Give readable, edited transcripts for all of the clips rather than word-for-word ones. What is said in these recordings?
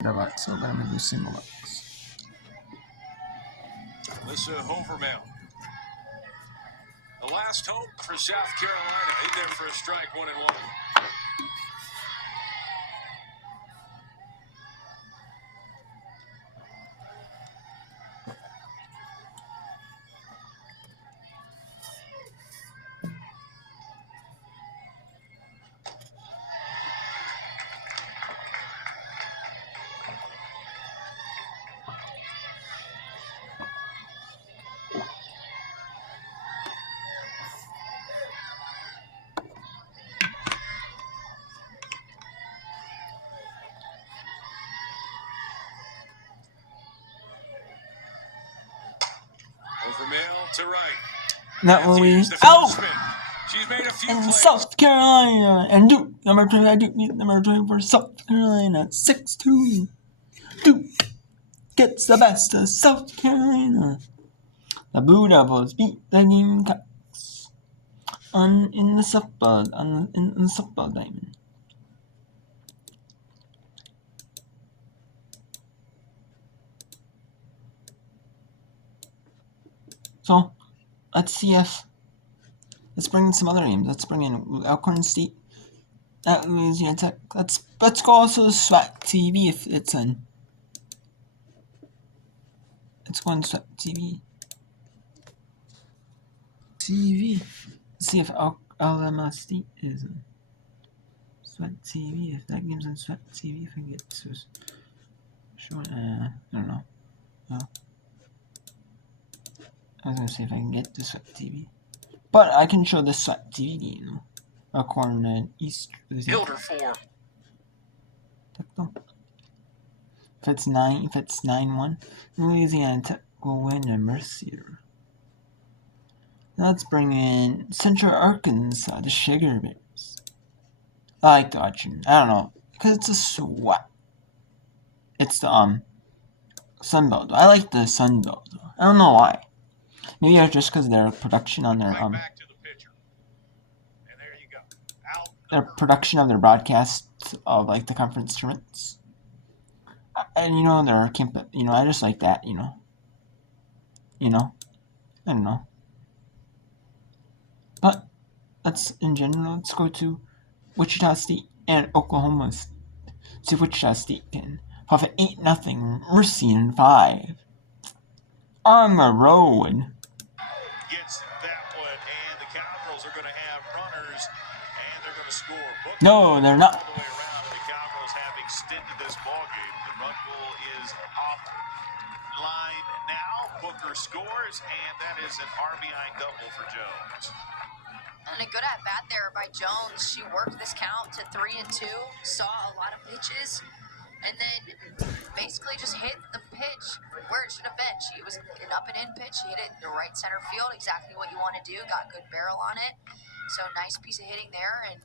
Bucks, so but I'm gonna do single Bucks. Listen, Hovermail. The last hope for South Carolina. In there for a strike, 1-1. Overmail to right. That will be out in South Carolina. And Duke, number 20, Duke, number 20 for South Carolina. 6-2. Duke gets the best of South Carolina. The Blue Devils beat the Gamecocks in the softball diamond. So, let's see if... Let's bring in some other names. Let's bring in Alcorn State at Louisiana Tech. Let's go also SWAC TV if it's in. Let's go on SWAC TV. Let's see if Alabama State is in SWAC TV. If that game's on SWAC TV, if I can get to show it. I don't know. Well, I was gonna say if I can get to SWAC TV. But I can show the SWAC TV game. Alcorn and East. Hilder 4. If it's 9-1, Louisiana Tech will win a Mercier. Let's bring in Central Arkansas, the Sugar Bears. I like the watching. I don't know, because it's a SWAC. It's the Sun Belt. I like the Sun Belt. I don't know why. Maybe it's just because their production on their Back to the pitcher. And there you go. Out their production of their broadcasts of like the conference tournaments. And their camp. I just like that. I don't know. But let's in general. Let's go to Wichita State and Oklahoma. See if Wichita State can have an 8-0 Mercy in 5 on the road. Gets that one, and the Cowgirls are going to have runners, and they're going to score. No, they're not. All the way around, and the Cowgirls have extended this ballgame. The run goal is off line now. Booker scores, and that is an RBI double for Jones. And a good at-bat there by Jones. She worked this count to 3-2, saw a lot of pitches, and then basically just hit the pitch where it should have been. It was an up-and-in pitch. She hit it in the right center field, exactly what you want to do. Got good barrel on it. So nice piece of hitting there, and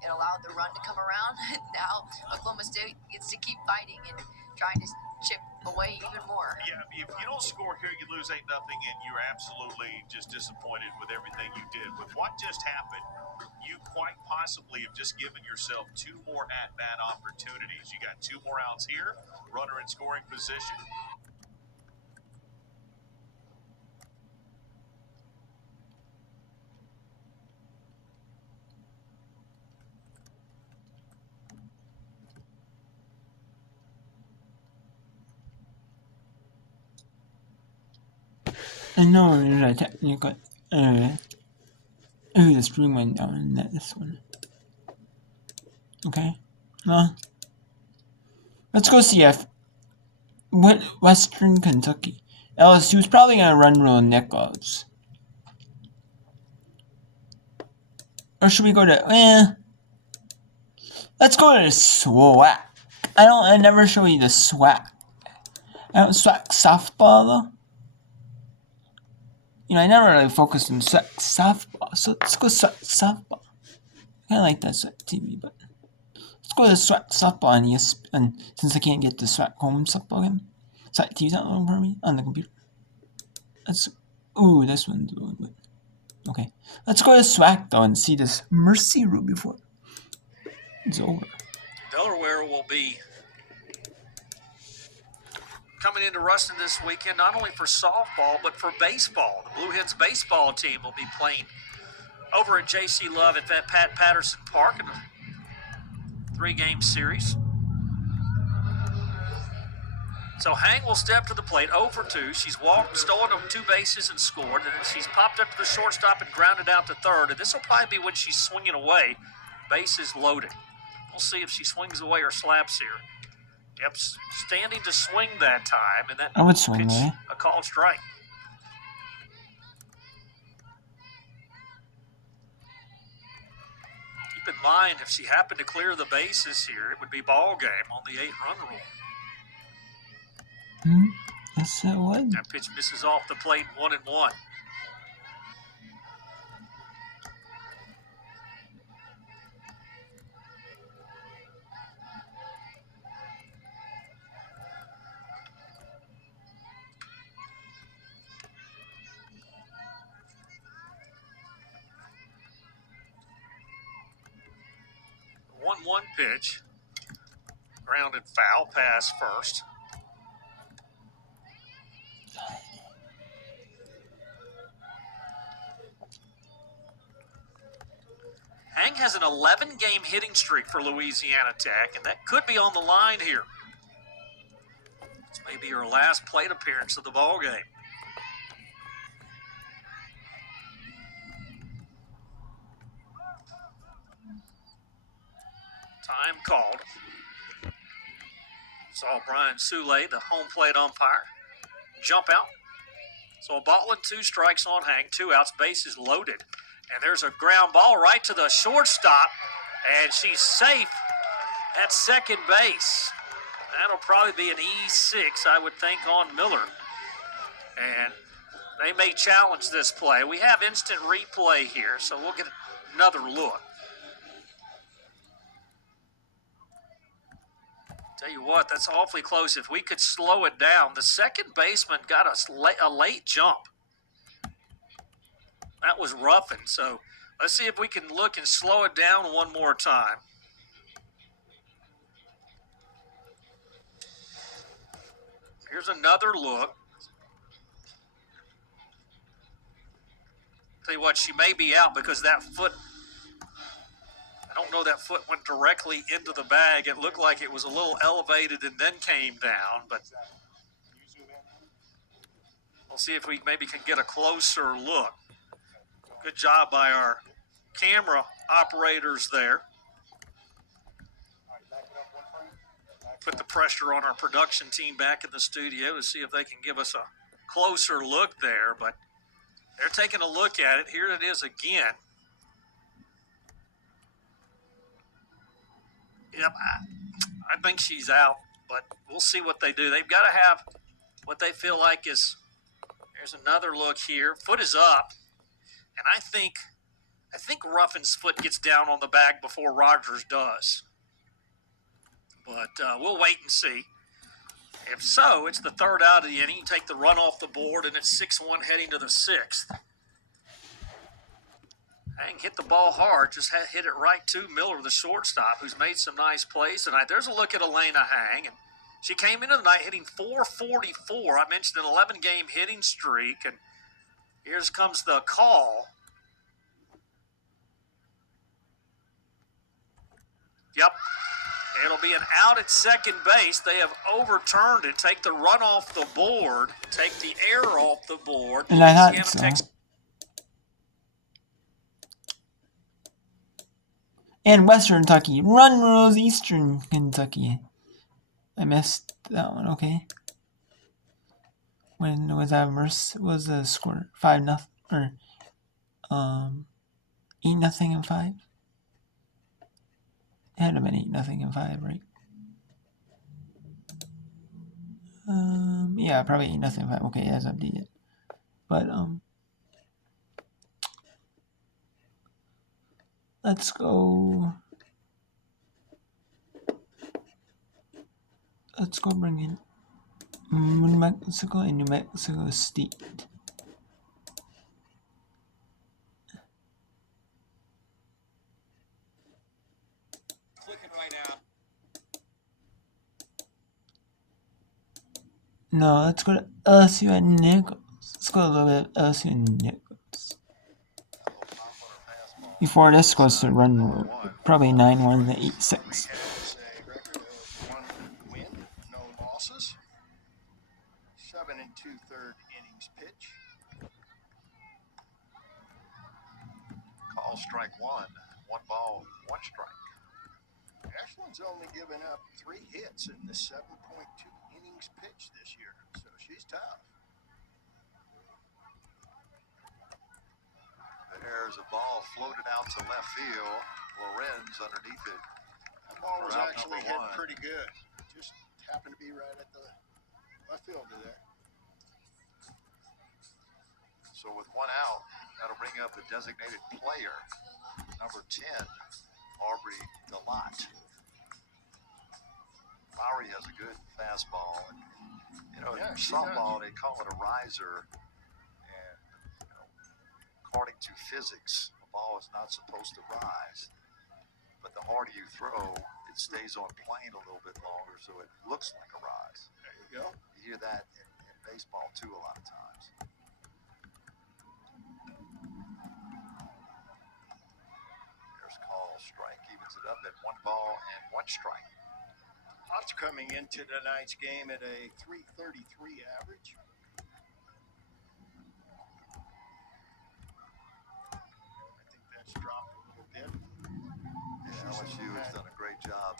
it allowed the run to come around. And now Oklahoma State gets to keep fighting and trying to chip away even more. Yeah, if you don't score here, you lose 8-0, and you're absolutely just disappointed with everything you did. With what just happened, you quite possibly have just given yourself 2 more at-bat opportunities. You got 2 more outs here, runner in scoring position. I know there's a technical error. The stream went down in this one. Okay. Let's go see if Western Kentucky. LSU's probably gonna run Real Nichols. Or should we go to let's go to the SWAC. I never show you the SWAC. I don't SWAC softball though. I never really focused on softball, so let's go softball. I kinda like that SWAC TV, but let's go to SWAC softball on ESPN, since I can't get the SWAC home softball game. SWAC TV's not loading for me on the computer. This one's loading, but okay. Let's go to SWAC though and see this Mercy Rule before it's over. Delaware will be coming into Ruston this weekend, not only for softball, but for baseball. The Blue Hens baseball team will be playing over at J.C. Love at Pat Patterson Park in a 3-game series. So Hang will step to the plate, 0 for 2. She's walked, stolen 2 bases and scored. And then she's popped up to the shortstop and grounded out to third. And this will probably be when she's swinging away. Bases loaded. We'll see if she swings away or slaps here. Yep, standing to swing that time. And that I would swing pitch, away. a called strike. Keep in mind, if she happened to clear the bases here, it would be ball game on the 8-run rule. Yes, it would. That pitch misses off the plate, 1-1. One pitch, grounded foul, pass first. Hang has an 11-game hitting streak for Louisiana Tech, and that could be on the line here. This may be her last plate appearance of the ball game. Time called. Saw Brian Soule, the home plate umpire, jump out. So a ball and 2 strikes on Hang, 2 outs, bases loaded. And there's a ground ball right to the shortstop, and she's safe at second base. That'll probably be an E6, I would think, on Miller. And they may challenge this play. We have instant replay here, so we'll get another look. Tell you what, that's awfully close. If we could slow it down, the second baseman got a late jump. That was roughing, so let's see if we can look and slow it down one more time. Here's another look. Tell you what, she may be out because that foot, I don't know, that foot went directly into the bag. It looked like it was a little elevated and then came down, but we'll see if we maybe can get a closer look. Good job by our camera operators there. Put the pressure on our production team back in the studio to see if they can give us a closer look there, but they're taking a look at it. Here it is again. Yep, I think she's out, but we'll see what they do. They've got to have what they feel like is, there's another look here. Foot is up, and I think Ruffin's foot gets down on the bag before Rogers does. But we'll wait and see. If so, it's the 3rd out of the inning. You take the run off the board, and it's 6-1 heading to the 6th. Hang hit the ball hard, just hit it right to Miller, the shortstop, who's made some nice plays tonight. There's a look at Elena Hang, and she came into the night hitting .444. I mentioned an 11-game hitting streak, and here comes the call. Yep. It'll be an out at second base. They have overturned it. Take the run off the board. Take the error off the board. And I thought so. And Western Kentucky. Run, Rose, Eastern Kentucky. I missed that one, okay. When was that was the score? 5-0 or 8-0 and 5? It had to have been 8-0 and 5, right? Yeah, probably 8-0 and 5. Okay, as updated. But let's go. Let's go bring in New Mexico and New Mexico State. Clicking right now. No, let's go to LSU and Nichols. Let's go a little bit of LSU and Nichols. Before this goes to run rule, probably 9-1 to 8-6. Has a record of 1 win, no losses. 7 2/3 innings pitch. Call strike one. 1 ball, 1 strike. Ashland's only given up 3 hits in the 7.2 innings pitched this year, so she's tough. There's a ball floated out to left field. Lorenz underneath it. That ball was For out actually number hit 1. pretty good. Just happened to be right at the left fielder there. So with 1 out, that'll bring up the designated player, number 10, Aubrey Delott. Lowry has a good fastball. And, Yeah, in she softball, they call it a riser. And, according to physics, a ball is not supposed to rise. But the harder you throw, it stays on plane a little bit longer, so it looks like a rise. There you go. You hear that in baseball, too, a lot of times. There's call, strike, evens it up at 1 ball and 1 strike. Potts coming into tonight's game at a 333 average. I think that's dropped a little bit. Yeah, LSU has done a great job.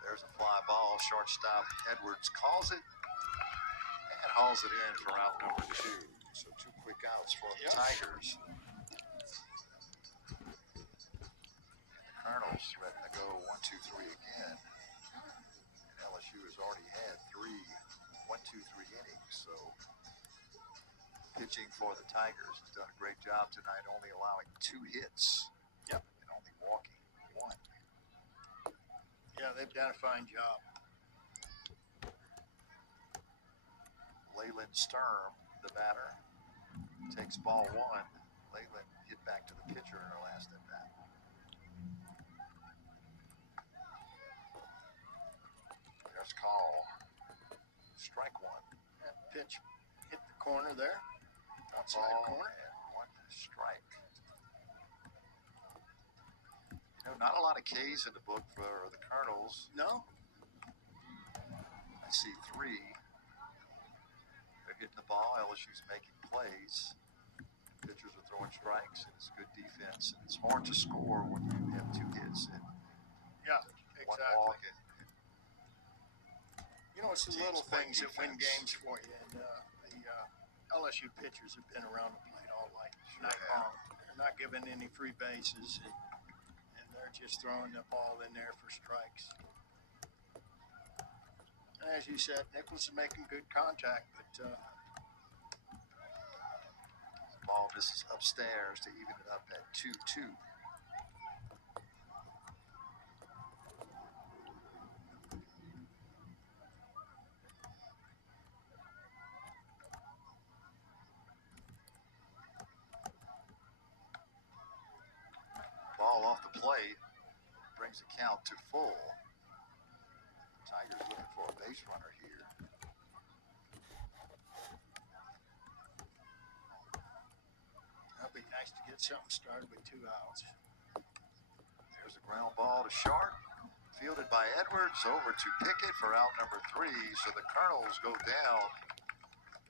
There's a fly ball. Shortstop Edwards calls it and hauls it in for out number 2. So 2 quick outs for the Tigers. And the Colonels threaten to go 1, 2, 3 again. And LSU has already had 1, 2, 3 innings. So pitching for the Tigers has done a great job tonight, only allowing 2 hits. Yep. And only walking 1. Yeah, they've done a fine job. Leyland Sturm, the batter, takes ball 1. Leyland hit back to the pitcher in her last at bat. There's call. Strike 1. That pitch hit the corner there. Outside Ball corner. and 1 strike. Not a lot of K's in the book for the Colonels. No? I see 3. They're hitting the ball. LSU's making plays. Pitchers are throwing strikes, and it's good defense. And it's hard to score when you have 2 hits and Yeah, 1 exactly. walk. It's the teams little play things that win defense. games for you. And the LSU pitchers have been around the plate all night have. long. They're not giving any free bases, and they're just throwing the ball in there for strikes. And as you said, Nichols is making good contact, but The ball misses upstairs to even it up at 2-2. Ball off the plate brings the count to full. Tigers looking for a base runner here. it'd be nice to get something started with 2 outs. There's a ground ball to Sharp, fielded by Edwards, over to Pickett for out number 3. So the Colonels go down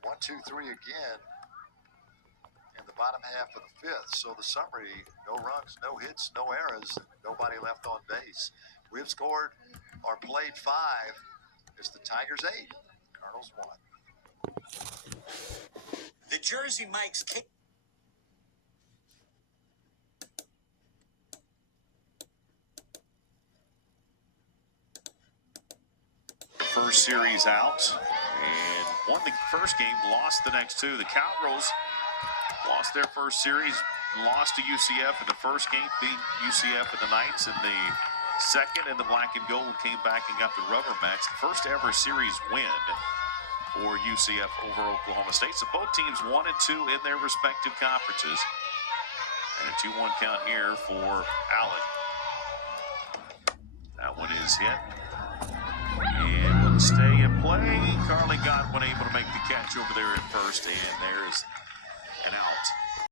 1, 2, 3 again in the bottom half of the 5th. So the summary: no runs, no hits, no errors, nobody left on base. We've scored or played 5. It's the Tigers 8, Colonels 1. The Jersey Mike's First series out and won the first game, lost the next 2. The Cowgirls lost their first series, lost to UCF in the first game, beat UCF in the Knights in the second, and the Black and Gold came back and got the rubber match. The first ever series win for UCF over Oklahoma State. So both teams 1 and 2 in their respective conferences. And a 2-1 count here for Allen. That one is hit. And will stay in play. Carly Godwin unable to make the catch over there at first, and there's an out.